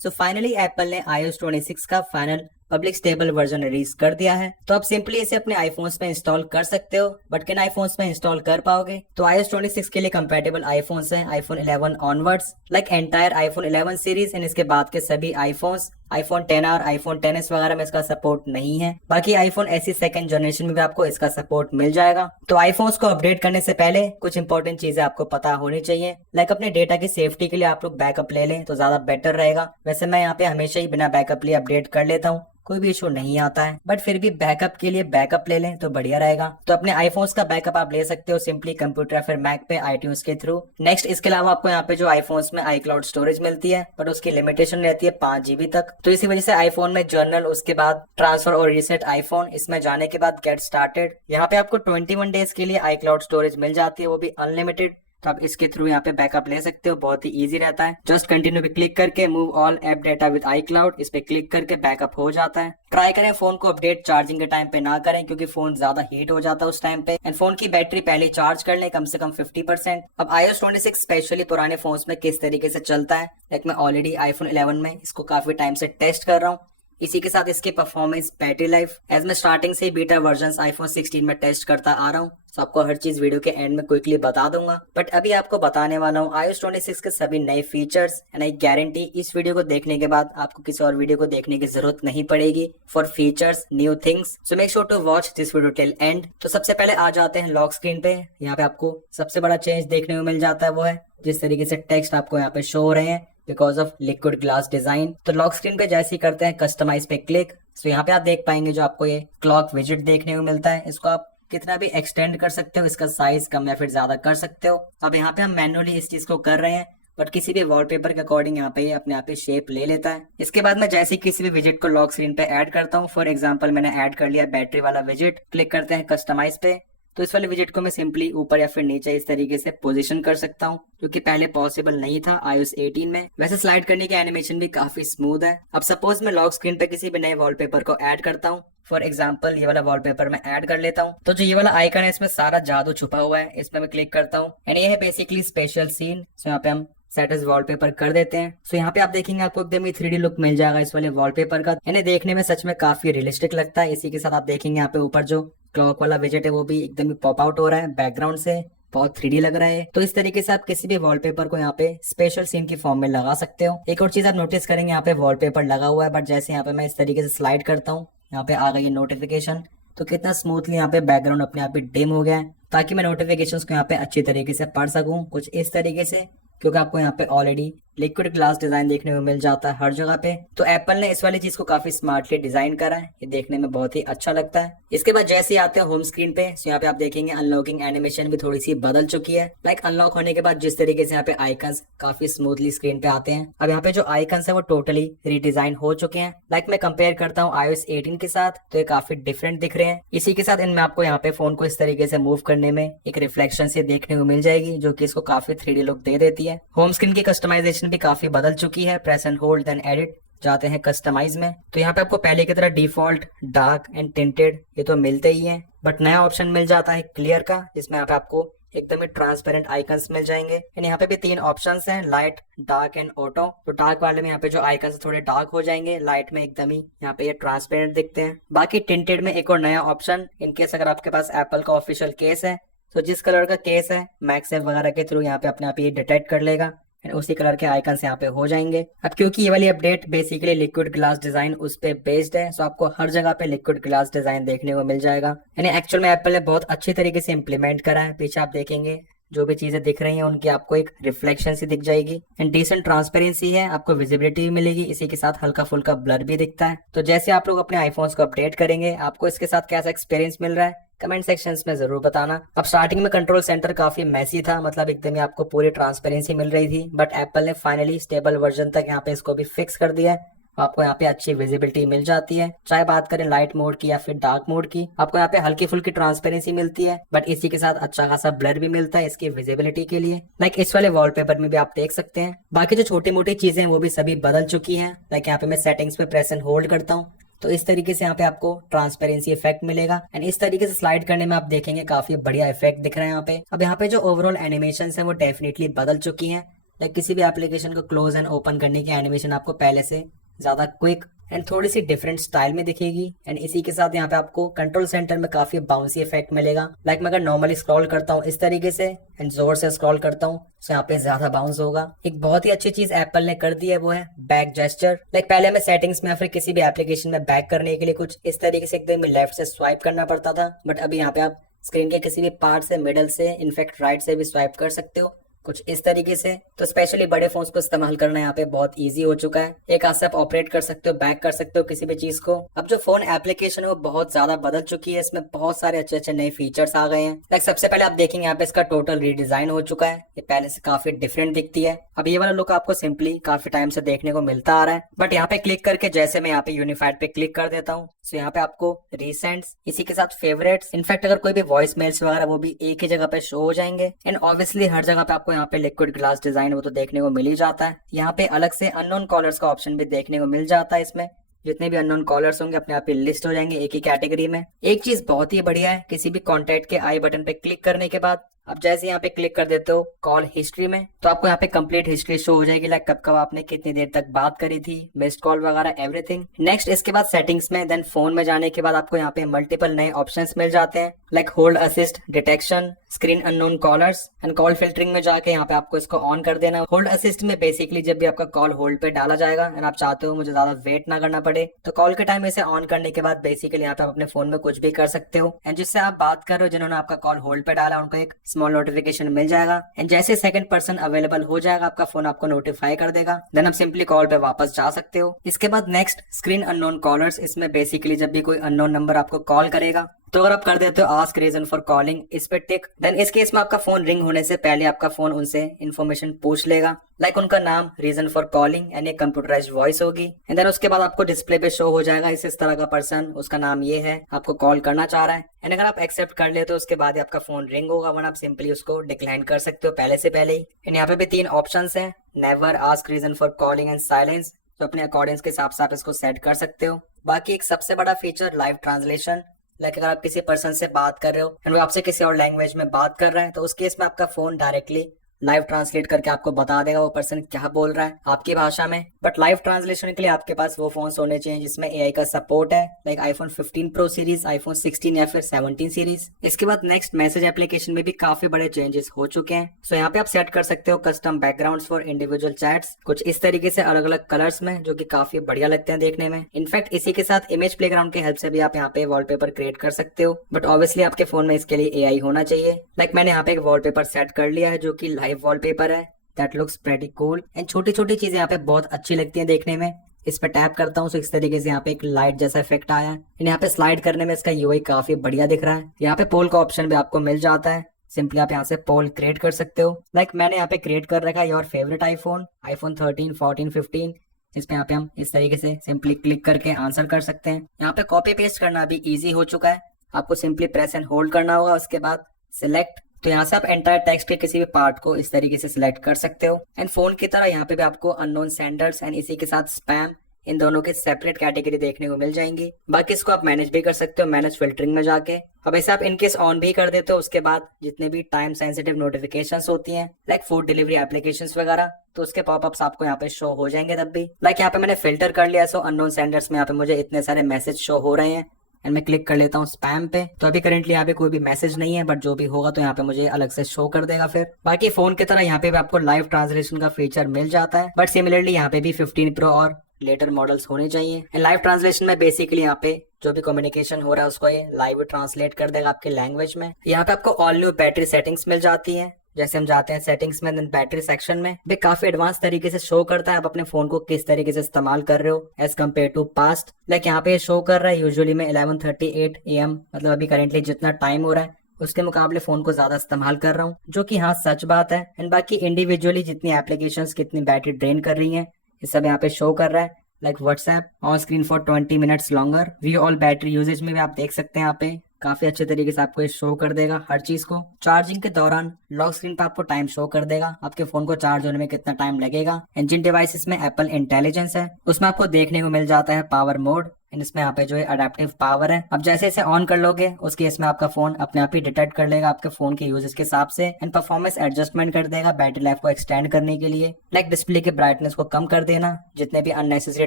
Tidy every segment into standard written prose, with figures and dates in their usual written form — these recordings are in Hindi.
सो फाइनली एप्पल ने iOS 26 का final public stable version release कर दिया है। तो आप सिंपली इसे अपने आईफोन्स में इंस्टॉल कर सकते हो, बट किन आईफोन्स में इंस्टॉल कर पाओगे? तो iOS 26 के लिए कंपैटिबल आईफोन्स हैं iPhone 11 onwards, like entire iPhone 11 series and इसके बाद के सभी iPhones. IPhone 10R, iPhone 10s वगैरह में इसका सपोर्ट नहीं है। बाकी आईफोन ऐसी सेकंड जनरेशन में भी आपको इसका सपोर्ट मिल जाएगा। तो आईफोन्स को अपडेट करने से पहले कुछ इंपॉर्टेंट चीजें आपको पता होनी चाहिए, लाइक अपने डेटा की सेफ्टी के लिए आप लोग बैकअप ले लें तो ज्यादा बेटर रहेगा। वैसे मैं यहाँ पे हमेशा ही बिना बैकअप लिए अपडेट कर लेता हूँ, कोई भी इशू नहीं आता है, बट फिर भी बैकअप के लिए बैकअप ले लें तो बढ़िया रहेगा। तो अपने आईफोन्स का बैकअप आप ले सकते हो सिंपली कंप्यूटर या फिर मैक पे आईट्यून्स के थ्रू। नेक्स्ट इसके अलावा आपको यहाँ पे जो आईफोन्स में iCloud स्टोरेज मिलती है, बट उसकी लिमिटेशन रहती है 5 GB तक। तो इसी वजह से आईफोन में जर्नल, उसके बाद ट्रांसफर और रीसेट आईफोन, इसमें जाने के बाद गेट स्टार्टेड, यहाँ पे आपको 21 डेज के लिए iCloud स्टोरेज मिल जाती है, वो भी अनलिमिटेड। तो आप इसके थ्रू यहाँ पे बैकअप ले सकते हो, बहुत ही इजी रहता है। जस्ट कंटिन्यू पे क्लिक करके move all app data with iCloud, इस पे क्लिक करके बैकअप हो जाता है। ट्राई करें फोन को अपडेट चार्जिंग के टाइम पे ना करें, क्योंकि फोन ज्यादा हीट हो जाता है उस टाइम पे। एंड फोन की बैटरी पहले चार्ज कर लें, कम से कम 50%। अब iOS 26 स्पेशली पुराने फोन्स में किस तरीके से चलता है, लाइक मैं ऑलरेडी आईफोन 11 में इसको काफी टाइम से टेस्ट कर रहा हूँ। इसी के साथ इसके परफॉर्मेंस, बैटरी लाइफ, एज मैं स्टार्टिंग से बीटा वर्जन आईफोन 16 में टेस्ट करता आ रहा हूँ, तो आपको हर चीज वीडियो के एंड में क्विकली बता दूंगा। बट अभी आपको बताने वाला हूँ iOS 26 के सभी नए फीचर्स एंड आई गारंटी इस वीडियो को देखने के बाद आपको किसी और वीडियो को देखने की जरूरत नहीं पड़ेगी for features, new things. So make sure to watch this video till end. तो सबसे पहले आ जाते हैं लॉक स्क्रीन पे। यहाँ पे आपको सबसे बड़ा चेंज देखने को मिल जाता है, वो है जिस तरीके से टेक्स्ट आपको यहाँ पे शो हो रहे हैं because of liquid glass design. तो लॉक स्क्रीन पे जैसे ही करते हैं कस्टमाइज पे क्लिक, तो यहाँ पे आप देख पाएंगे जो आपको ये क्लॉक विजेट देखने को मिलता है, इसको आप कितना भी एक्सटेंड कर सकते हो, इसका साइज कम या फिर ज्यादा कर सकते हो। अब यहाँ पे हम मैनुअली इस चीज को कर रहे हैं, बट किसी भी वॉलपेपर के अकॉर्डिंग यहाँ पे अपने आप ही शेप ले लेता है। इसके बाद मैं जैसे किसी भी विजेट को लॉक स्क्रीन पे ऐड करता हूँ, फॉर एग्जांपल मैंने ऐड कर लिया बैटरी वाला विजेट, क्लिक करते हैं कस्टमाइज पे, तो इस वाले विजेट को मैं सिंपली ऊपर या फिर नीचे इस तरीके से पोजीशन कर सकता हूँ, जो कि पहले पॉसिबल नहीं था iOS 18 में। वैसे स्लाइड करने की एनिमेशन भी काफी स्मूथ है। अब सपोज मैं लॉक स्क्रीन पे किसी भी नए वॉलपेपर को ऐड करता हूँ, फॉर एग्जाम्पल ये वाला वॉलपेपर मैं ऐड कर लेता हूँ, तो जो ये वाला आइकन है इसमें सारा जादू छुपा हुआ है, इसमें मैं क्लिक करता हूँ एंड ये है बेसिकली स्पेशल सीन। सो यहाँ पे हम सेट एज वॉलपेपर कर देते हैं। सो यहाँ पे आप देखेंगे आपको एकदम ही 3D लुक मिल जाएगा इस वाले वॉलपेपर का, यानी देखने में सच में काफी रियलिस्टिक लगता है। इसी के साथ आप देखेंगे यहाँ पे ऊपर जो क्लॉक वाला विजेट है वो भी एकदम ही पॉप आउट हो रहा है बैकग्राउंड से, बहुत 3D लग रहा है। तो इस तरीके से आप किसी भी वॉलपेपर को यहाँ पे स्पेशल सीन की फॉर्म में लगा सकते हो। एक और चीज आप नोटिस करेंगे, यहाँ पे वॉलपेपर लगा हुआ है, बट जैसे यहाँ पे मैं इस तरीके से स्लाइड करता हूँ, यहाँ पे आ गई है नोटिफिकेशन, तो कितना स्मूथली यहाँ पे बैकग्राउंड अपने आप ही डिम हो गया है, ताकि मैं नोटिफिकेशंस को यहाँ पे अच्छी तरीके से पढ़ सकूं, कुछ इस तरीके से, क्योंकि आपको यहाँ पे ऑलरेडी लिक्विड ग्लास डिजाइन देखने को मिल जाता है हर जगह पे। तो एप्पल ने इस वाली चीज को काफी स्मार्टली डिजाइन करा है, ये देखने में बहुत ही अच्छा लगता है। इसके बाद जैसे ही आते हैं होम स्क्रीन पे, तो यहाँ पे आप देखेंगे अनलॉकिंग एनिमेशन भी थोड़ी सी बदल चुकी है। लाइक अनलॉक होने के बाद जिस तरीके से यहाँ पे आइकन्स काफी स्मूथली स्क्रीन पे आते हैं, अब यहाँ पे जो आइकन्स है वो टोटली रीडिजाइन हो चुके हैं। लाइक मैं कंपेयर करता हूँ iOS 18 के साथ, तो ये काफी डिफरेंट दिख रहे हैं। इसी के साथ इनमें आपको यहाँ पे फोन को इस तरीके से मूव करने में एक रिफ्लेक्शन से देखने को मिल जाएगी, जो कि इसको काफी 3D लुक दे देती है। होम स्क्रीन की कस्टमाइजेशन भी काफी बदल चुकी है। Press and hold then edit, जाते हैं कस्टमाइज में, तो यहाँ पे आपको पहले की तरह डिफॉल्ट, डार्क एंड टिंटेड ये तो मिलते ही हैं, बट नया ऑप्शन मिल जाता है क्लियर का, जिसमें यहाँ पे आपको एकदम ही ट्रांसपेरेंट आइकन्स मिल जाएंगे। एंड यहाँ पे भी 3 ऑप्शंस हैं, लाइट, डार्क एंड ऑटो। तो डार्क वाले में यहाँ पे जो आइकन्स थोड़े डार्क हो जाएंगे, लाइट में एकदम ही यहाँ पे ये ट्रांसपेरेंट दिखते हैं। बाकी टिंटेड में एक और नया ऑप्शन, इनकेस अगर आपके पास एप्पल का ऑफिशियल केस है, तो जिस कलर का केस है मैक्सेफ वगैरह के थ्रू यहाँ पे अपने आप ये डिटेक्ट कर लेगा, उसी कलर के आइकन्स यहाँ पे हो जाएंगे। अब क्योंकि ये वाली update basically liquid glass design उस पे बेस्ड है, सो आपको हर जगह पे लिक्विड ग्लास डिजाइन देखने को मिल जाएगा। यानी एक्चुअल में एप्पल ने बहुत अच्छी तरीके से इम्प्लीमेंट करा है। पीछे आप देखेंगे जो भी चीजें दिख रही हैं उनकी आपको एक रिफ्लेक्शन सी दिख जाएगी एंड डिसेंट ट्रांसपेरेंसी है, आपको विजिबिलिटी भी मिलेगी। इसी के साथ हल्का फुल्का ब्लर भी दिखता है। तो जैसे आप लोग अपने आईफोन्स को अपडेट करेंगे, आपको इसके साथ कैसा एक्सपीरियंस मिल रहा है कमेंट सेक्शंस में जरूर बताना। अब स्टार्टिंग में कंट्रोल सेंटर काफी मैसी था, मतलब एकदम ही आपको पूरी ट्रांसपेरेंसी मिल रही थी, बट एप्पल ने फाइनली स्टेबल वर्जन तक यहाँ पे इसको भी फिक्स कर दिया है। आपको यहाँ पे अच्छी विजिबिलिटी मिल जाती है, चाहे बात करें लाइट मोड की या फिर डार्क मोड की, आपको यहाँ पे हल्की फुल्की ट्रांसपेरेंसी मिलती है, बट इसी के साथ अच्छा खासा ब्लर भी मिलता है इसकी विजिबिलिटी के लिए। लाइक इस वाले वॉलपेपर में भी आप देख सकते हैं। बाकी जो छोटी मोटी चीजें हैं वो भी सभी बदल चुकी हैं। लाइक यहाँ पे मैं सेटिंग्स पे प्रेस एंड होल्ड करता हूँ, तो इस तरीके से यहाँ पे आपको ट्रांसपेरेंसी इफेक्ट मिलेगा एंड इस तरीके से स्लाइड करने में आप देखेंगे काफी बढ़िया इफेक्ट दिख रहा है यहाँ पे। अब यहाँ पे जो ओवरऑल एनिमेशन है वो डेफिनेटली बदल चुकी हैं। लाइक किसी भी एप्लीकेशन को क्लोज एंड ओपन करने की एनिमेशन आपको पहले से ज्यादा क्विक एंड थोड़ी सी डिफरेंट स्टाइल में दिखेगी। एंड इसी के साथ यहाँ पे आपको कंट्रोल सेंटर में काफी बाउंसी इफेक्ट मिलेगा। लाइक मैं अगर नॉर्मली स्क्रॉल करता हूँ इस तरीके से एंड जोर से स्क्रॉल करता हूँ तो यहाँ पे ज्यादा बाउंस होगा। एक बहुत ही अच्छी चीज एप्पल ने कर दी है वो है बैक जेस्चर। लाइक पहले हमें सेटिंग्स में या फिर किसी भी एप्लीकेशन में बैक करने के लिए कुछ इस तरीके से एकदम लेफ्ट से स्वाइप करना पड़ता था, बट अभी यहाँ पे आप स्क्रीन के किसी भी पार्ट से, मिडल से, इनफैक्ट राइट से भी स्वाइप कर सकते हो कुछ इस तरीके से। तो स्पेशली बड़े फोन्स को इस्तेमाल करना यहाँ पे बहुत इजी हो चुका है। एक हाथ से आप ऑपरेट कर सकते हो, बैक कर सकते हो किसी भी चीज को। अब जो फोन एप्लीकेशन है वो बहुत ज्यादा बदल चुकी है, इसमें बहुत सारे अच्छे अच्छे नए फीचर्स आ गए हैं। लाइक सबसे पहले आप देखेंगे यहाँ पे इसका टोटल रीडिजाइन हो चुका है, ये पहले से काफी डिफरेंट दिखती है। अब ये वाला लुक आपको सिंपली काफी टाइम से देखने को मिलता आ रहा है, बट यहाँ पे क्लिक करके जैसे मैं यहाँ पे यूनिफाइड पे क्लिक कर देता हूँ तो यहाँ पे आपको रिसेंट्स, इसी के साथ फेवरेट्स, इनफैक्ट अगर कोई भी वॉइस मेल्स वगैरह वो भी एक ही जगह पे शो हो जाएंगे। एंड ऑब्वियसली हर जगह पे आपको यहाँ पे लिक्विड ग्लास डिजाइन वो तो देखने को मिल ही जाता है। यहाँ पे अलग से अननोन कॉलर्स का ऑप्शन भी देखने को मिल जाता है। इसमें जितने भी अननोन कॉलर्स होंगे अपने आप ही लिस्ट हो जाएंगे एक ही कैटेगरी में। एक चीज बहुत ही बढ़िया है, किसी भी कॉन्टैक्ट के आई बटन पे क्लिक करने के बाद अब जैसे यहाँ पे क्लिक कर देते हो कॉल हिस्ट्री में तो आपको यहाँ पे कंप्लीट हिस्ट्री शो हो जाएगी। लाइक कब कब आपने कितनी देर तक बात करी थी, मिस्ड कॉल वगैरह एवरीथिंग। नेक्स्ट इसके बाद सेटिंग्स में, देन फोन में जाने के बाद आपको यहाँ पे मल्टीपल नए ऑप्शंस मिल जाते हैं like hold assist, detection, screen unknown callers and call filtering में जाके यहाँ पे आपको इसको ऑन कर देना है। होल्ड असिस्ट में बेसिकली जब भी आपका कॉल होल्ड पे डाला जाएगा एंड आप चाहते हो मुझे ज्यादा वेट ना करना पड़े तो कॉल के टाइम इसे ऑन करने के बाद बेसिकली यहाँ पे आप अपने फोन में कुछ भी कर सकते हो एंड जिससे आप बात कर रहे हो जिन्होंने आपका कॉल होल्ड पे डाला उनको एक स्मॉल नोटिफिकेशन मिल जाएगा। एंड जैसे सेकंड पर्सन अवेलेबल हो जाएगा आपका फोन आपको नोटिफाई कर देगा, देन आप सिंपली कॉल पे वापस जा सकते हो। इसके बाद नेक्स्ट स्क्रीन अननोन कॉलर्स, इसमें बेसिकली जब भी कोई अननोन नंबर आपको कॉल करेगा तो अगर आप कर देते हो आस्क रीजन फॉर कॉलिंग इस पे टिक, देन इस केस में आपका फोन रिंग होने से पहले आपका फोन उनसे इन्फॉर्मेशन पूछ लेगा लाइक उनका नाम, रीजन फॉर कॉलिंग एंड ये कंप्यूटराइज्ड वॉइस होगी। एंड देन उसके बाद आपको डिस्प्ले पे शो हो जाएगा इस तरह का पर्सन, उसका नाम ये है, आपको कॉल करना चाह रहा है। एंड अगर आप एक्सेप्ट कर ले तो उसके बाद ही आपका फोन रिंग होगा, वरना आप सिंपली उसको डिक्लाइन कर सकते हो पहले से पहले ही। एंड यहाँ पे भी 3 ऑप्शन है, never, ask reason for calling and silence, तो अपने अकॉर्डिंग के हिसाब से आप इसको सेट कर सकते हो। बाकी एक सबसे बड़ा फीचर लाइव ट्रांसलेशन, लाइक अगर आप किसी पर्सन से बात कर रहे हो एंड वो आपसे किसी और लैंग्वेज में बात कर रहे हैं तो उस केस में आपका फोन डायरेक्टली लाइव ट्रांसलेट करके आपको बता देगा वो पर्सन क्या बोल रहा है आपकी भाषा में। बट लाइव ट्रांसलेशन के लिए आपके पास वो फोन्स होने चाहिए जिसमें एआई का सपोर्ट है, like iPhone 15 pro series, iPhone 16 या फिर 17 सीरीज। इसके बाद नेक्स्ट मैसेज एप्लीकेशन में भी काफी बड़े चेंजेस हो चुके हैं। सो यहाँ पे आप सेट कर सकते हो custom backgrounds for individual chats, कुछ इस तरीके से अलग अलग कलर्स में, जो कि काफी बढ़िया लगते हैं देखने में। इनफैक्ट इसी के साथ इमेज प्लेग्राउंड की हेल्प से भी आप यहाँ पे वॉलपेपर क्रिएट कर सकते हो, बट ऑब्वियसली आपके फोन में इसके लिए एआई होना चाहिए। लाइक मैंने यहाँ पे एक वॉलपेपर सेट कर लिया है जो की लाइव वॉलपेपर है, that looks pretty cool. And छोटी छोटी चीजें यहाँ पे बहुत अच्छी लगती हैं देखने में। इस पे टैप करता हूँ तो इस तरीके से यहाँ पे एक लाइट जैसा इफेक्ट आया है। यहाँ पे स्लाइड करने में इसका यूआई काफी बढ़िया दिख रहा है। यहाँ पे पोल का ऑप्शन भी आपको मिल जाता है, सिंपली आप यहाँ से पोल क्रिएट कर सकते हो। लाइक मैंने यहाँ पे क्रिएट कर रखा है योर फेवरेट आईफोन 13, 14, 15। इस पे यहाँ पे हम इस तरीके से सिंपली क्लिक करके आंसर कर सकते हैं। यहाँ पे कॉपी पेस्ट करना भी ईजी हो चुका है, आपको सिंपली प्रेस एंड होल्ड करना होगा, उसके बाद सिलेक्ट, तो यहाँ से आप एंटायर टेक्स्ट के किसी भी पार्ट को इस तरीके से सिलेक्ट कर सकते हो। एंड फोन की तरह यहाँ पे भी आपको अननोन सेंडर्स एंड इसी के साथ स्पैम, इन दोनों के सेपरेट कैटेगरी देखने को मिल जाएंगी। बाकी इसको आप मैनेज भी कर सकते हो मैनेज फिल्टरिंग में जाके। अब ऐसे आप इनकेस ऑन भी कर देते हो उसके बाद जितने भी टाइम सेंसिटिव नोटिफिकेशंस होती हैं लाइक फूड डिलीवरी एप्लीकेशंस वगैरह, तो उसके पॉपअप्स आपको यहाँ पे शो हो जाएंगे तब भी। लाइक यहाँ पे मैंने फिल्टर कर लिया, सो अननोन सेंडर्स में यहाँ पे मुझे इतने सारे मैसेज शो हो रहे हैं एंड मैं क्लिक कर लेता हूँ स्पैम पे, तो अभी करंटली यहाँ पे कोई भी मैसेज नहीं है, बट जो भी होगा तो यहाँ पे मुझे अलग से शो कर देगा फिर। बाकी फोन की तरह यहाँ पे भी आपको लाइव ट्रांसलेशन का फीचर मिल जाता है, बट सिमिलरली यहाँ पे भी 15 प्रो और लेटर मॉडल्स होने चाहिए। लाइव ट्रांसलेशन में बेसिकली यहाँ पे जो भी कम्युनिकेशन हो रहा है उसको ये लाइव ट्रांसलेट कर देगा आपके लैंग्वेज में। यहाँ पे आपको ऑल न्यू बैटरी सेटिंग्स मिल जाती है, जैसे हम जाते हैं सेटिंग्स में, देन बैटरी सेक्शन में भी काफी एडवांस तरीके से शो करता है आप अपने फोन को किस तरीके से इस्तेमाल कर रहे हो as compare to past. Like यहाँ पे शो कर रहा है यूजुअली में 11:38 AM, मतलब अभी करेंटली जितना टाइम हो रहा है उसके मुकाबले फोन को ज्यादा इस्तेमाल कर रहा हूँ, जो कि हाँ सच बात है। एंड बाकी इंडिविजुअली जितनी एप्लीकेशंस कितनी बैटरी ड्रेन कर रही हैं ये सब यहाँ पे शो कर रहा है। Like WhatsApp on screen for 20 minutes longer, view all battery usage में भी आप देख सकते हैं यहाँ पे काफी अच्छे तरीके से आपको ये शो कर देगा हर चीज को। चार्जिंग के दौरान लॉक स्क्रीन पे आपको टाइम शो कर देगा, आपके फोन को चार्ज होने में कितना टाइम लगेगा। एंड जिन डिवाइसेस में एप्पल इंटेलिजेंस है उसमें आपको देखने को मिल जाता है पावर मोड, एंड इसमें यहाँ पे जो है अडेप्टिव पावर है। अब जैसे इसे ऑन कर लोगे उस केस में आपका फोन अपने आप ही डिटेक्ट कर लेगा आपके फोन के यूजेस के हिसाब से एंड परफॉर्मेंस एडजस्टमेंट कर देगा बैटरी लाइफ को एक्सटेंड करने के लिए। लाइक डिस्प्ले की ब्राइटनेस को कम कर देना, जितने भी अननेसेसरी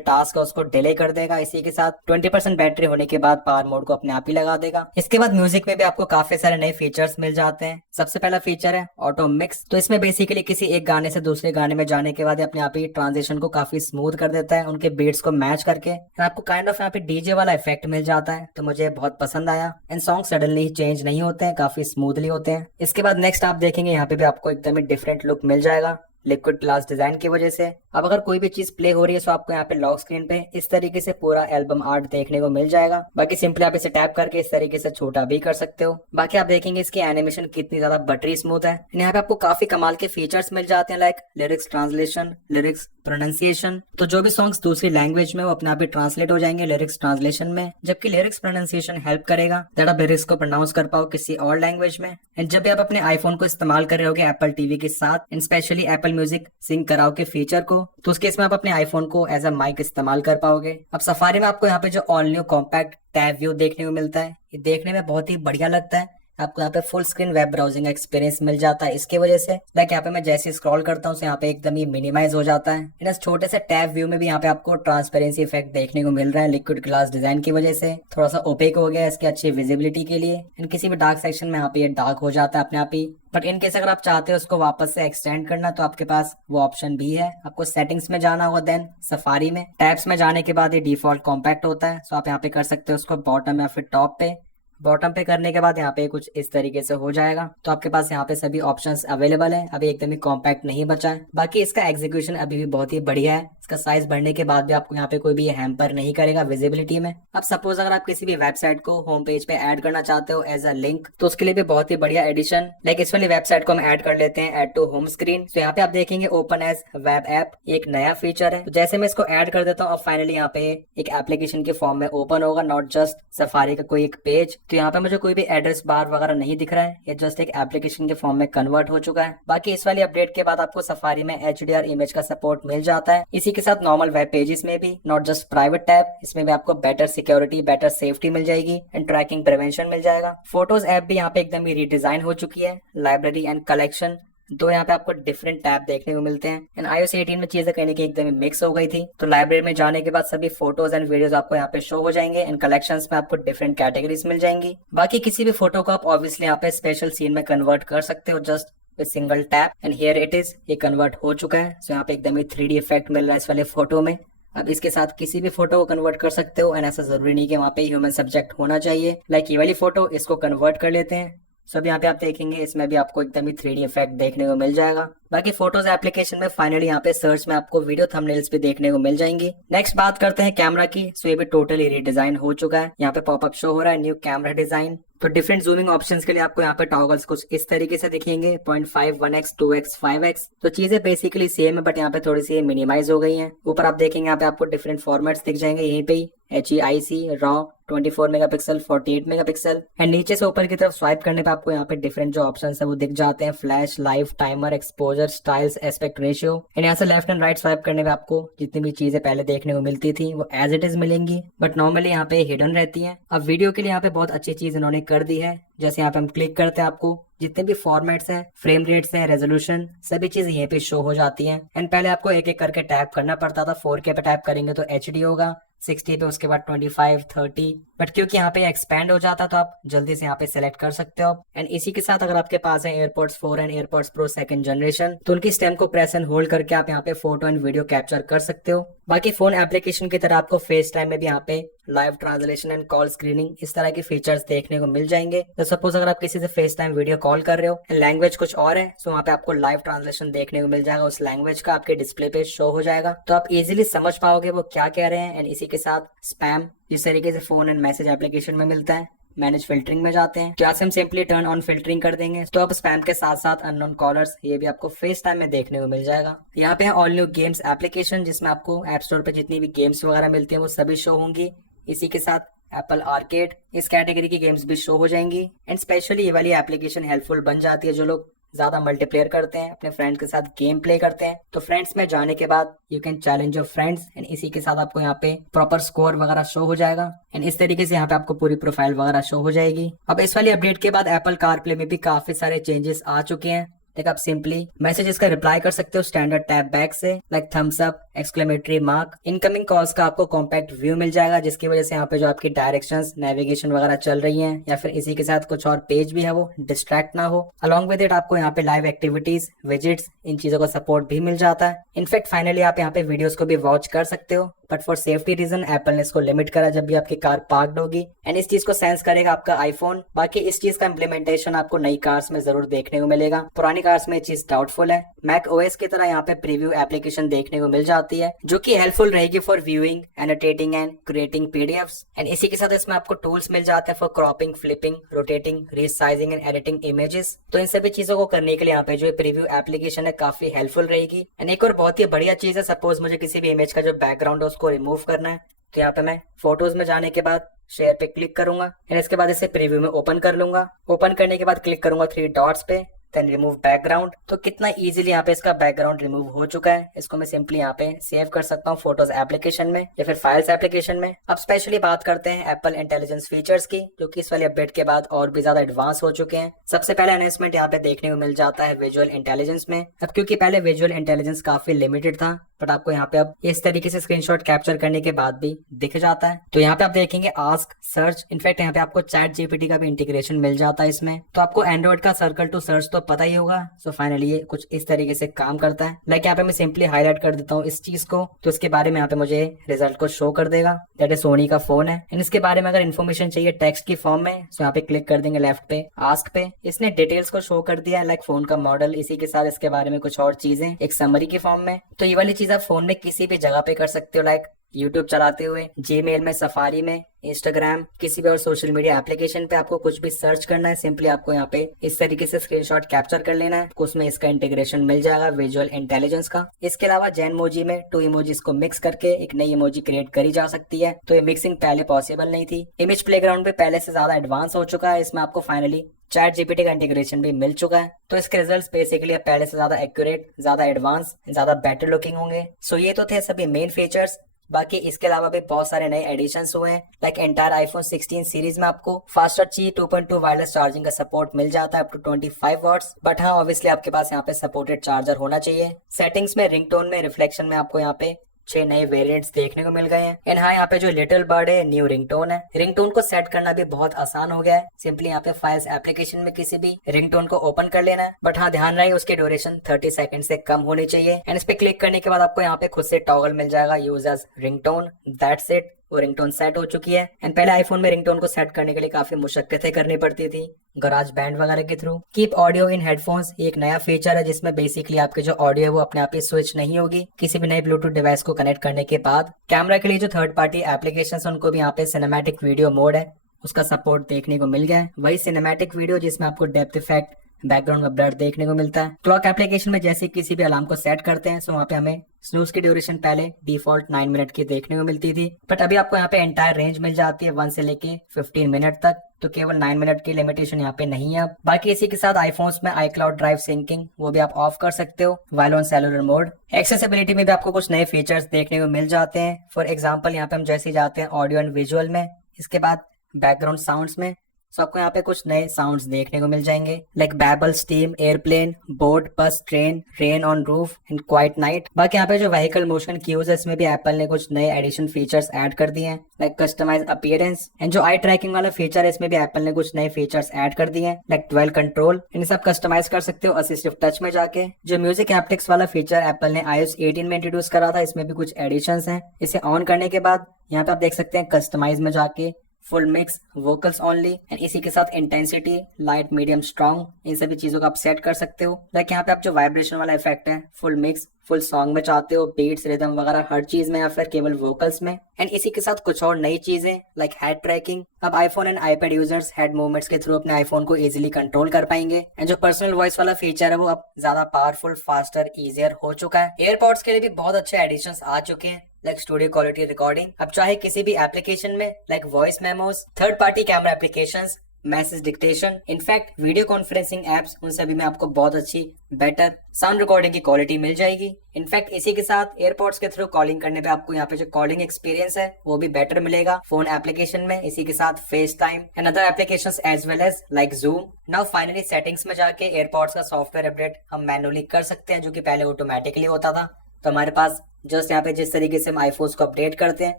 टास्क है उसको डिले कर देगा। इसी के साथ 20% बैटरी होने के बाद पावर मोड को अपने आप ही लगा देगा। इसके बाद म्यूजिक में भी आपको काफी सारे नए फीचर्स मिल जाते हैं। सबसे पहला फीचर है ऑटो मिक्स। तो इसमें बेसिकली किसी एक गाने से दूसरे गाने में जाने के बाद अपने आप ही ट्रांजिशन को काफी स्मूथ कर देता है उनके बीट्स को मैच करके। आपको काइंड ऑफ यहाँ पे डीजे वाला इफेक्ट मिल जाता है, तो मुझे बहुत पसंद आया। एंड सॉन्ग सडनली चेंज नहीं होते हैं, काफी स्मूथली होते हैं। इसके बाद नेक्स्ट आप देखेंगे यहाँ पे भी आपको एकदम ही डिफरेंट लुक मिल जाएगा लिक्विड ग्लास डिजाइन की वजह से। अब अगर कोई भी चीज प्ले हो रही है तो आपको यहाँ पे लॉक स्क्रीन पे इस तरीके से पूरा एल्बम आर्ट देखने को मिल जाएगा। बाकी सिंपली आप इसे टैप करके इस तरीके से छोटा भी कर सकते हो। बाकी आप देखेंगे इसकी एनिमेशन कितनी ज्यादा बटरी स्मूथ है। यहाँ पे आपको काफी कमाल के फीचर्स मिल जाते हैं like lyrics translation, lyrics pronunciation. तो जो भी सॉन्ग्स दूसरी लैंग्वेज में वो अपने आप ही ट्रांसलेट हो जाएंगे लिरिक्स ट्रांसलेशन में, जबकि लिरिक्स प्रोनाउंसिएशन हेल्प करेगा दैट आप लिरिक्स को प्रोनाउंस कर पाओ किसी और लैंग्वेज में। एंड जब भी आप अपने आईफोन को इस्तेमाल कर रहे होगे एप्पल टीवी के साथ and specially Apple Music sync कराओ के फीचर को, तो उसके इसमें आप अपने आईफोन को एज अ माइक इस्तेमाल कर पाओगे। अब सफारी में आपको यहाँ पे जो all new compact tab view देखने को मिलता है, ये देखने में बहुत ही बढ़िया लगता है। आपको यहाँ पे फुल स्क्रीन वेब ब्राउजिंग का एक्सपीरियंस मिल जाता है इसके वजह से। लाइक यहाँ पे मैं जैसे स्क्रॉल करता हूँ यहाँ पे एकदम ही मिनिमाइज हो जाता है। इन छोटे से टैब व्यू में भी यहाँ पे आपको ट्रांसपेरेंसी इफेक्ट देखने को मिल रहा है लिक्विड ग्लास डिजाइन की वजह से। थोड़ा सा ओपेक हो गया है इसकी अच्छी विजिबिलिटी के लिए। इन किसी भी डार्क सेक्शन में यहाँ पे ये डार्क हो जाता है अपने आप ही। बट इन केस अगर आप चाहते हो उसको वापस से एक्सटेंड करना तो आपके पास वो ऑप्शन भी है। आपको सेटिंग्स में जाना होगा, देन सफारी में टैब्स में जाने के बाद ये डिफॉल्ट कॉम्पैक्ट होता है। सो आप यहाँ पे कर सकते हो उसको बॉटम या फिर टॉप पे। बॉटम पे करने के बाद यहाँ पे कुछ इस तरीके से हो जाएगा। तो आपके पास यहाँ पे सभी ऑप्शंस अवेलेबल है। अभी एकदम ही कॉम्पैक्ट नहीं बचा है। बाकी इसका एग्जीक्यूशन अभी भी बहुत ही बढ़िया है। इसका साइज बढ़ने के बाद भी आपको यहाँ पे कोई भी हैम्पर नहीं करेगा विजिबिलिटी में। अब सपोज अगर आप किसी भी वेबसाइट को होम पेज पे ऐड करना चाहते हो एज अ लिंक, तो उसके लिए भी बहुत ही बढ़िया एडिशन। लाइक इस वाली वेबसाइट को हम ऐड कर लेते हैं ऐड टू होम स्क्रीन। तो यहाँ पे आप देखेंगे ओपन एज वेब ऐप, एक नया फीचर है। तो जैसे मैं इसको ऐड कर देता हूँ अब फाइनली यहाँ पे एक एप्लीकेशन के फॉर्म में ओपन होगा, नॉट जस्ट सफारी का कोई एक पेज। तो यहाँ पे मुझे कोई भी एड्रेस बार वगैरह नहीं दिख रहा है, ये जस्ट एक एप्लीकेशन के फॉर्म में कन्वर्ट हो चुका है। बाकी इस वाली अपडेट के बाद आपको सफारी में HDR इमेज का सपोर्ट मिल जाता है। इसी के साथ नॉर्मल वेब पेजेस में भी, नॉट जस्ट प्राइवेट टैब, इसमें भी आपको बेटर सिक्योरिटी, बेटर सेफ्टी मिल जाएगी एंड ट्रैकिंग प्रिवेंशन मिल जाएगा। फोटोज ऐप भी यहाँ पे एकदम ही रीडिजाइन हो चुकी है, लाइब्रेरी एंड कलेक्शन। तो यहाँ पे आपको डिफरेंट टैब देखने को मिलते हैं। एंड iOS 18 में चीजें कहने की एकदम मिक्स हो गई थी। तो लाइब्रेरी में जाने के बाद सभी फोटोज एंड वीडियोस आपको यहाँ पे शो हो जाएंगे एंड कलेक्शंस में आपको डिफरेंट कैटेगरीज मिल जाएंगी। बाकी किसी भी फोटो को आप ऑब्वियसली यहाँ पे स्पेशल सीन में कन्वर्ट कर सकते हो just with single tap. And here it is, ये कन्वर्ट हो चुका है। सो यहाँ पे एकदम ही 3D इफेक्ट मिल रहा है इस वाले फोटो में। अब इसके साथ किसी भी फोटो को कन्वर्ट कर सकते हो एंड ऐसा जरूरी नहीं कि वहाँ पे ह्यूमन सब्जेक्ट होना चाहिए। लाइक ये वाली फोटो, इसको कन्वर्ट कर लेते हैं। सब यहाँ पे आप देखेंगे इसमें भी आपको एकदम ही 3D इफेक्ट देखने को मिल जाएगा। बाकी फोटोज एप्लीकेशन में फाइनली यहाँ पे सर्च में आपको वीडियो थंबनेल्स भी देखने को मिल जाएंगी। नेक्स्ट बात करते हैं कैमरा की। सो ये भी टोटली रीडिजाइन हो चुका है। यहाँ पे पॉपअप शो हो रहा है न्यू कैमरा डिजाइन। तो डिफरेंट जूमिंग ऑप्शंस के लिए आपको यहाँ पे टॉगल्स कुछ इस तरीके से दिखेंगे 0.5, 1x, 2x, 5x। तो चीजें बेसिकली सेम है बट यहाँ पे थोड़ी सी मिनिमाइज हो गई हैं। ऊपर आप देखेंगे यहाँ पे आपको डिफरेंट फॉर्मेट्स दिख जाएंगे यहीं पे ही, HEIC, raw, 24 megapixel, 48 megapixel. And नीचे से ऊपर की तरफ स्वाइप करने पे आपको यहाँ पे डिफरेंट जो ऑप्शंस है वो दिख जाते हैं, flash, live, timer, exposure, styles, aspect ratio. And यहाँ से लेफ्ट एंड राइट स्वाइप करने पे आपको जितनी भी चीजें पहले देखने को मिलती थी वो एज इट इज मिलेंगी, बट नॉर्मली यहाँ पे हिडन रहती है। अब वीडियो के लिए यहाँ पे बहुत अच्छी चीज इन्होंने कर दी है। जैसे यहाँ पे हम क्लिक करते हैं आपको जितने भी फॉर्मेट्स हैं, फ्रेम रेट्स हैं, रेजोल्यूशन, सभी चीज यहीं पे शो हो जाती हैं। एंड पहले आपको एक एक करके टैप करना पड़ता था। 4K पे टैप करेंगे तो HD होगा, 60 पे उसके बाद 25, 30। बट क्योंकि यहाँ पे एक्सपैंड हो जाता तो आप जल्दी से यहाँ पे सेलेक्ट कर सकते हो। एंड इसी के साथ अगर आपके पास है airports 4 and airports pro 2nd generation, तो उनकी स्टेम को प्रेस एंड होल्ड करके आप यहाँ पे फोटो एंड वीडियो कैप्चर कर सकते हो। बाकी फोन एप्लीकेशन की तरह आपको फेस टाइम में भी यहाँ पे live translation and call screening इस तरह के फीचर्स देखने को मिल जाएंगे। तो सपोज अगर आप किसी से फेस टाइम वीडियो कॉल कर रहे हो, लैंग्वेज कुछ और है, तो वहाँ पे आपको लाइव ट्रांसलेशन देखने को मिल जाएगा, उस लैंग्वेज का आपके डिस्प्ले पे शो हो जाएगा। तो आप इजीली समझ पाओगे वो क्या कह रहे हैं। एंड इसी के साथ स्पैम जिस तरीके से फोन एंड मैसेज एप्लीकेशन में मिलता है, मैनेज फिल्टरिंग में जाते हैं, जहाँ से हम सिंपली टर्न ऑन फिल्टरिंग कर देंगे तो अब स्पैम के साथ साथ अननोन कॉलर्स ये भी आपको फेस टाइम में देखने को मिल जाएगा। यहाँ पे है ऑल न्यू गेम्स एप्लीकेशन, जिसमें आपको ऐप स्टोर पे जितनी भी गेम्स वगैरह मिलती है वो सभी शो होंगी। इसी के साथ एप्पल आर्केड, इस कैटेगरी की गेम्स भी शो हो जाएंगी। एंड स्पेशली ये वाली एप्लीकेशन हेल्पफुल बन जाती है जो लोग ज्यादा मल्टीप्लेयर करते हैं, अपने फ्रेंड्स के साथ गेम प्ले करते हैं। तो फ्रेंड्स में जाने के बाद you can challenge your friends and इसी के साथ आपको यहाँ पे प्रॉपर स्कोर वगैरह शो हो जाएगा एंड इस तरीके से यहाँ पे आपको पूरी प्रोफाइल वगैरह शो हो जाएगी। अब इस वाली अपडेट के बाद एप्पल कारप्ले में भी काफी सारे चेंजेस आ चुके हैं। लाइक आप सिंपली मैसेजेस का रिप्लाई कर सकते हो स्टैंडर्ड टैब बैक से, like thumbs up, exclamatory mark. Incoming calls का आपको कॉम्पैक्ट व्यू मिल जाएगा, जिसकी वजह से यहाँ पे जो आपकी डायरेक्शंस, नेविगेशन वगैरह चल रही हैं या फिर इसी के साथ कुछ और पेज भी है वो डिस्ट्रैक्ट ना हो। अलॉन्ग विद इट आपको यहाँ पे लाइव एक्टिविटीज, विजिट्स, इन चीजों का सपोर्ट भी मिल जाता है। इनफैक्ट फाइनली आप यहाँ पे वीडियोस को भी वॉच कर सकते हो, but for safety reason Apple ने इसको लिमिट करा जब भी आपकी कार पार्क्ड होगी एंड इस चीज को सेंस करेगा आपका आईफोन। बाकी इस चीज का इम्प्लीमेंटेशन आपको नई कार्स में जरूर देखने को मिलेगा, पुरानी कार्स में ये चीज डाउटफुल है। मैक ओएस की तरह यहाँ पे प्रीव्यू एप्लीकेशन देखने को मिल जाती है जो कि हेल्पफुल रहेगी for viewing, annotating and creating PDFs and इसी के साथ इसमें आपको टूल्स मिल जाते हैं for cropping, flipping, rotating, resizing and editing images. तो इन सभी चीजों को करने के लिए यहाँ पे जो प्रीव्यू एप्लीकेशन है काफी हेल्पफुल रहेगी। एंड एक और बहुत ही बढ़िया चीज है, सपोज मुझे किसी भी इमेज का जो बैकग्राउंड है उसको रिमूव करना है, तो यहाँ पे मैं फोटोज में जाने के बाद शेयर पे क्लिक करूंगा एंड इसके बाद इसे प्रीव्यू में ओपन कर लूंगा। ओपन करने के बाद क्लिक करूंगा 3 डॉट्स पे, देन रिमूव बैकग्राउंड। तो कितना इजीली यहाँ पे इसका बैकग्राउंड रिमूव हो चुका है। इसको मैं सिंपली यहाँ पे सेव कर सकता हूँ फोटोज एप्लीकेशन में या फिर फाइल्स एप्लीकेशन में। अब स्पेशली बात करते हैं एप्पल इंटेलिजेंस फीचर्स की, जो कि इस वाले अपडेट के बाद और भी ज्यादा एडवांस हो चुके हैं। सबसे पहले अनाउंसमेंट यहाँ पे देखने को मिल जाता है विजुअल इंटेलिजेंस में। अब क्योंकि पहले विजुअल इंटेलिजेंस काफी लिमिटेड था, बट आपको यहाँ पे अब इस तरीके से स्क्रीनशॉट कैप्चर करने के बाद भी दिख जाता है। तो यहाँ पे आप देखेंगे आस्क, सर्च, इनफैक्ट यहाँ पे आपको चैट जीपीटी का भी इंटीग्रेशन मिल जाता है इसमें। तो आपको एंड्रॉइड का सर्कल टू सर्च तो पता ही होगा। सो फाइनली ये कुछ इस तरीके से काम करता है। लाइक यहाँ पे मैं सिंपली हाईलाइट कर देता हूँ इस चीज को, तो इसके बारे में यहाँ पे मुझे रिजल्ट को शो कर देगा। दैट इज सोनी का फोन है एंड इसके बारे में अगर इन्फॉर्मेशन चाहिए टेक्स्ट की फॉर्म में, तो यहाँ पे क्लिक कर देंगे लेफ्ट पे आस्क पे। इसने डिटेल्स को शो कर दिया, लाइक फोन का मॉडल, इसी के साथ इसके बारे में कुछ और चीजें एक समरी की फॉर्म में। तो ये वाली चीज आप फोन में किसी भी जगह पे कर सकते हो, लाइक यूट्यूब चलाते हुए, जीमेल में, सफारी में, इंस्टाग्राम, किसी भी और सोशल मीडिया एप्लीकेशन पे आपको कुछ भी सर्च करना है, सिंपली आपको यहाँ पे इस तरीके से स्क्रीनशॉट कैप्चर कर लेना है। उसमें इसका इंटीग्रेशन मिल जाएगा विजुअल इंटेलिजेंस का। इसके अलावा जेनमोजी में 2 इमोजीज को मिक्स करके एक नई इमोजी क्रिएट करी जा सकती है। तो ये मिक्सिंग पहले पॉसिबल नहीं थी। इमेज प्लेग्राउंड पे पहले से ज्यादा एडवांस हो चुका है। इसमें आपको फाइनली चैट जीपीटी का इंटीग्रेशन भी मिल चुका है। तो इसके रिजल्ट्स बेसिकली पहले से ज्यादा एक्यूरेट, ज्यादा एडवांस, ज्यादा बेटर लुकिंग होंगे। सो ये तो थे सभी मेन फीचर्स। बाकी इसके अलावा भी बहुत सारे नए एडिशंस हुए हैं, लाइक एंटायर आईफोन 16 सीरीज में आपको फास्टर ची 2.2 वायरलेस चार्जिंग का सपोर्ट मिल जाता है अप टू 25 वॉट्स। बट हाँ, ऑब्वियसली आपके पास यहाँ पे सपोर्टेड चार्जर होना चाहिए। सेटिंग्स में, रिंगटोन में, रिफ्लेक्शन में आपको यहाँ पे 6 नए वेरिएंट्स देखने को मिल गए हैं। एंड हाँ, यहाँ पे जो लिटिल बर्ड है न्यू रिंगटोन है। रिंगटोन को सेट करना भी बहुत आसान हो गया है। सिंपली यहाँ पे फाइल्स एप्लीकेशन में किसी भी रिंगटोन को ओपन कर लेना है। बट हाँ, ध्यान रहे उसकी ड्यूरेशन 30 सेकंड से कम होनी चाहिए। एंड इस पे क्लिक करने के बाद आपको यहाँ पे खुद से टॉगल मिल जाएगा use as ringtone. That's it, वो रिंगटोन सेट हो चुकी है। एंड पहले आईफोन में रिंगटोन को सेट करने के लिए काफी मुशक्कतें करनी पड़ती थी गराज बैंड वगैरह के through. Keep audio in headphones एक नया फीचर है, जिसमें बेसिकली आपके जो ऑडियो है वो अपने आप ही स्विच नहीं होगी किसी भी नए ब्लूटूथ डिवाइस को कनेक्ट करने के बाद। कैमरा के लिए जो थर्ड पार्टी एप्लीकेशंस हैं उनको भी यहाँ पे सिनेमैटिक वीडियो मोड है, उसका सपोर्ट देखने को मिल गया है। वही सिनेमैटिक वीडियो जिसमें आपको डेप्थ इफेक्ट, बैकग्राउंड में ब्लर देखने को मिलता है। क्लॉक एप्लीकेशन में जैसे किसी भी अलार्म को सेट करते हैं, सो वहाँ पे हमें स्नूज की ड्यूरेशन पहले डिफॉल्ट 9 मिनट की देखने को मिलती थी, बट अभी आपको यहाँ पे एंटायर रेंज मिल जाती है 1 से लेके 15 मिनट तक। तो केवल 9 मिनट की लिमिटेशन यहाँ पे नहीं है। बाकी इसी के साथ आईफोन्स में iCloud ड्राइव सिंकिंग वो भी आप ऑफ कर सकते हो while on cellular mode. Accessibility में भी आपको कुछ नए फीचर्स देखने को मिल जाते हैं। फॉर एग्जाम्पल, यहाँ पे हम जैसे जाते हैं ऑडियो एंड विजुअल में, इसके बाद बैकग्राउंड साउंड्स में, सो आपको यहाँ पे कुछ नए साउंड्स देखने को मिल जाएंगे, like babble, steam, airplane, boat, bus, train, rain on roof and quiet night. बाकी यहाँ पे जो व्हीकल मोशन क्यूज है, इसमें भी एप्पल ने कुछ नए एडिशन फीचर्स ऐड कर दिए हैं, लाइक कस्टमाइज अपीयरेंस। एंड जो आई ट्रैकिंग वाला फीचर है, इसमें भी एप्पल ने कुछ नए फीचर्स ऐड कर दिए हैं, लाइक ड्वेल कंट्रोल। इन सब कस्टमाइज कर सकते हो असिस्टिव टच में जाके। जो म्यूजिक हैप्टिक्स वाला फीचर एप्पल ने iOS 18 में इंट्रोड्यूस करा था, इसमें भी कुछ एडिशंस हैं। इसे ऑन करने के बाद यहाँ पे आप देख सकते हैं कस्टमाइज में जाके full mix, vocals only and इसी के साथ इंटेंसिटी, लाइट, मीडियम, स्ट्रॉन्ग, इन सभी चीजों को आप सेट कर सकते हो। लाइक यहाँ पे आप जो वाइब्रेशन वाला इफेक्ट है, फुल मिक्स, फुल सॉन्ग में चाहते हो, बीट्स, रिदम वगैरह हर चीज में, या फिर केवल वोकल्स में। एंड इसी के साथ कुछ और नई चीजें लाइक हेड ट्रैकिंग। अब iPhone and iPad users head movements के थ्रू अपने आईफोन को इजीली कंट्रोल कर पाएंगे। एंड जो पर्सनल वॉइस वाला फीचर है वो अब ज्यादा पावरफुल, फास्टर, इजियर हो चुका है। एयरपॉड्स के लिए भी बहुत अच्छे एडिशंस आ चुके हैं, लाइक स्टूडियो क्वालिटी रिकॉर्डिंग। अब चाहे किसी भी एप्लीकेशन में, like voice memos, third party camera applications, message dictation, in fact video conferencing apps, उन सभी में आपको बहुत अच्छी बेटर साउंड रिकॉर्डिंग की क्वालिटी मिल जाएगी। इनफैक्ट इसी के साथ एयरपोर्ट्स के थ्रू कॉलिंग करने पे आपको यहाँ पे जो कॉलिंग एक्सपीरियंस है वो भी बेटर मिलेगा फोन एप्लीकेशन में। इसी के साथ FaceTime and other applications as well as like Zoom. Now finally settings में जाके एयरपोर्ट्स का सॉफ्टवेयर अपडेट हम मैनुअली कर सकते हैं, जो कि पहले ऑटोमेटिकली होता था। तो हमारे पास जस्ट यहाँ पे जिस तरीके से हम आईफोन्स को अपडेट करते हैं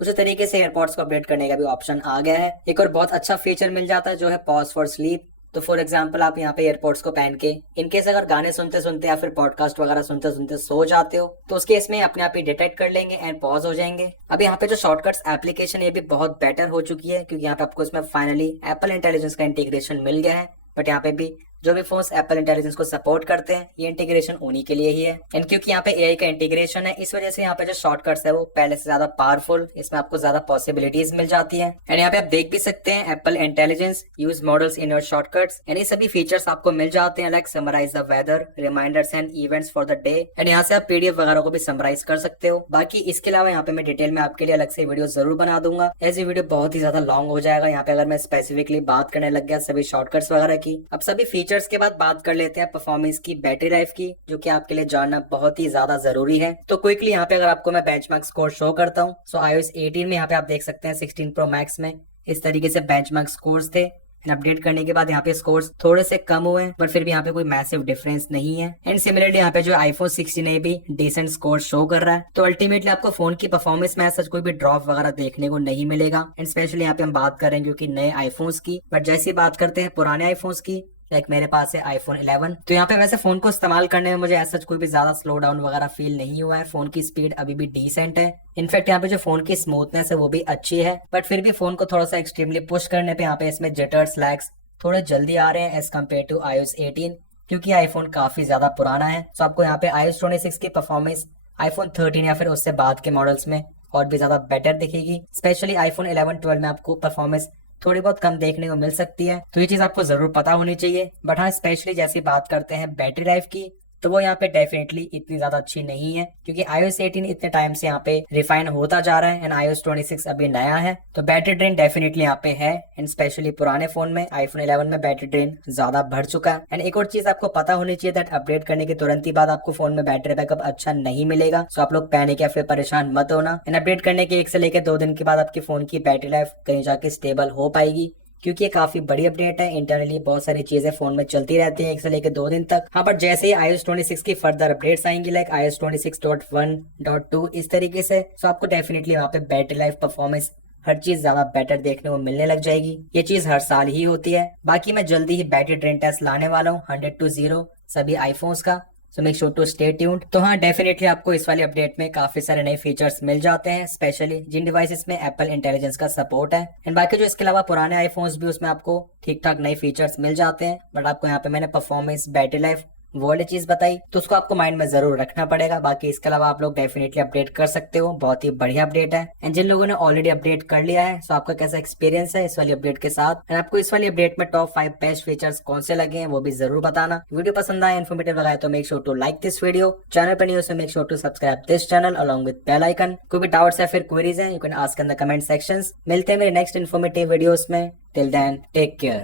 उसी तरीके से एयरपोर्ट्स को अपडेट करने का भी ऑप्शन आ गया है। एक और बहुत अच्छा फीचर मिल जाता है जो है पॉज फॉर स्लीप। तो फॉर एग्जाम्पल आप यहाँ पे एयरपोर्ट्स को पहन के इनकेस अगर गाने सुनते सुनते या फिर पॉडकास्ट वगैरह सुनते सुनते सो जाते हो तो उसके इसमें अपने आप ही डिटेक्ट कर लेंगे एंड पॉज हो जाएंगे। अब यहाँ पे जो शॉर्टकट्स एप्लीकेशन ये भी बहुत बेटर हो चुकी है, क्योंकि यहाँ पे आपको इसमें फाइनली एप्पल इंटेलिजेंस का इंटीग्रेशन मिल गया है। बट यहाँ पे भी जो भी फोन्स एप्पल इंटेलिजेंस को सपोर्ट करते हैं ये इंटीग्रेशन उन्हीं के लिए ही है। एंड क्योंकि यहाँ पे एआई का इंटीग्रेशन है इस वजह से यहाँ पे जो शॉर्टकट्स है वो पहले से ज्यादा पावरफुल, इसमें आपको ज्यादा पॉसिबिलिटीज मिल जाती है। एंड यहाँ पे आप देख भी सकते हैं Apple Intelligence use models in your shortcuts, and ये सभी फीचर्स आपको मिल जाते हैं like summarise the weather, reminders and events for the day. And यहाँ से आप पीडीएफ वगैरह को भी समराइज कर सकते हो। बाकी इसके अलावा यहाँ पे मैं डिटेल में आपके लिए अलग से वीडियो जरूर बना दूंगा, ऐसी वीडियो बहुत ही ज्यादा लॉन्ग हो जाएगा। यहाँ पे अगर मैं स्पेसिफिकली बात करने लग गया सभी शॉर्टकट्स वगैरह की। अब सभी फीचर्स के बाद बात कर लेते हैं परफॉर्मेंस की, बैटरी लाइफ की, जो कि आपके लिए जानना बहुत ही ज्यादा जरूरी है। तो क्विकली यहाँ पे अगर आपको मैं बेंचमार्क स्कोर शो करता हूँ, सो iOS 18 में यहाँ पे आप देख सकते हैं 16 Pro Max में इस तरीके से बेंचमार्क स्कोर्स थे। एंड अपडेट करने के बाद यहाँ पे स्कोर्स थोड़े से कम हुए हैं, पर फिर भी यहाँ पे कोई मैसिव डिफरेंस नहीं है। एंड सिमिलरली यहाँ पे जो iPhone 16 भी डिसेंट स्कोर शो कर रहा है। तो अल्टीमेटली आपको फोन की परफॉर्मेंस में ऐसा कोई भी ड्रॉप वगैरह देखने को नहीं मिलेगा। एंड स्पेशली यहाँ पे हम बात कर रहे हैं क्योंकि नए आईफोन्स की, बट जैसी बात करते हैं पुराने आईफोन्स की, लाइक मेरे पास है iPhone 11, तो यहाँ पे वैसे फोन को इस्तेमाल करने में मुझे ऐसा कोई भी ज्यादा स्लो डाउन वगैरह फील नहीं हुआ है। फोन की स्पीड अभी भी डिसेंट है। इनफैक्ट यहाँ पे जो फोन की स्मूथनेस है वो भी अच्छी है, बट फिर भी फोन को थोड़ा सा एक्सट्रीमली पुश करने पे यहाँ पे इसमें जिटर्स लैग्स थोड़े जल्दी आ रहे हैं एज कम्पेयर टू iOS 18, क्योंकि आईफोन काफी ज्यादा पुराना है। तो आपको यहाँ पे iOS 26 की परफॉर्मेंस iPhone 13 या फिर उससे बाद के मॉडल्स में और भी ज्यादा बेटर दिखेगी। स्पेशली iPhone 11, 12 में आपको परफॉर्मेंस थोड़ी बहुत कम देखने को मिल सकती है, तो ये चीज आपको जरूर पता होनी चाहिए। बट हाँ, स्पेशली जैसी बात करते हैं बैटरी लाइफ की, तो वो यहाँ पे डेफिनेटली इतनी ज्यादा अच्छी नहीं है, क्योंकि iOS 18 इतने टाइम से यहाँ पे रिफाइन होता जा रहा है एंड iOS 26 अभी नया है। तो बैटरी ड्रेन डेफिनेटली यहाँ पे है, एंड स्पेशली पुराने फोन में iPhone 11 में बैटरी ड्रेन ज्यादा बढ़ चुका है। एंड एक और चीज आपको पता होनी चाहिए दैट अपडेट करने के तुरंत ही बाद आपको फोन में बैटरी बैकअप अच्छा नहीं मिलेगा। सो आप लोग पैनिक या फिर परेशान मत होना। एंड अपडेट करने के 1 से लेकर 2 दिन के बाद आपके फोन की बैटरी लाइफ कहीं जाके स्टेबल हो पाएगी, क्योंकि ये काफी बड़ी अपडेट है। इंटरनली बहुत सारी चीजें फोन में चलती रहती हैं 1 से लेकर 2 दिन तक। हाँ, बट जैसे ही iOS 26 की फर्दर अपडेट्स आएंगी लाइक iOS 26.1.2 इस तरीके से, तो आपको डेफिनेटली वहाँ पे बैटरी लाइफ, परफॉर्मेंस, हर चीज ज्यादा बेटर देखने को मिलने लग जाएगी। ये चीज हर साल ही होती है। बाकी मैं जल्दी ही बैटरी ड्रेन टेस्ट लाने वाला हूँ 100-0 सभी आईफोन्स का, so make sure to stay tuned. तो हाँ, डेफिनेटली आपको इस वाली अपडेट में काफी सारे नए फीचर्स मिल जाते हैं, स्पेशली जिन डिवाइसेस में एप्पल इंटेलिजेंस का सपोर्ट है। एंड बाकी जो इसके अलावा पुराने आईफोन्स भी उसमें आपको ठीक ठाक नए फीचर्स मिल जाते हैं। बट आपको यहाँ पे मैंने परफॉर्मेंस, बैटरी लाइफ, वो वाली चीज बताई, तो उसको आपको माइंड में जरूर रखना पड़ेगा। बाकी इसके अलावा आप लोग डेफिनेटली अपडेट कर सकते हो, बहुत ही बढ़िया अपडेट है। एंड जिन लोगों ने ऑलरेडी अपडेट कर लिया है, सो आपका कैसा एक्सपीरियंस है इस वाली अपडेट के साथ, एंड आपको इस वाली अपडेट में टॉप 5 बेस्ट फीचर्स कौन से लगे हैं वो भी जरूर बताना। वीडियो पसंद आया, इन्फॉर्मेटिव लगा तो make sure to like this video. Channel पर new, so make sure to subscribe this channel along with bell icon. कोई भी डाउट्स या फिर क्वेरीज है, you can ask in the comment sections. मिलते हैं मेरे नेक्स्ट इन्फॉर्मेटिव वीडियोस में। Till then, take care.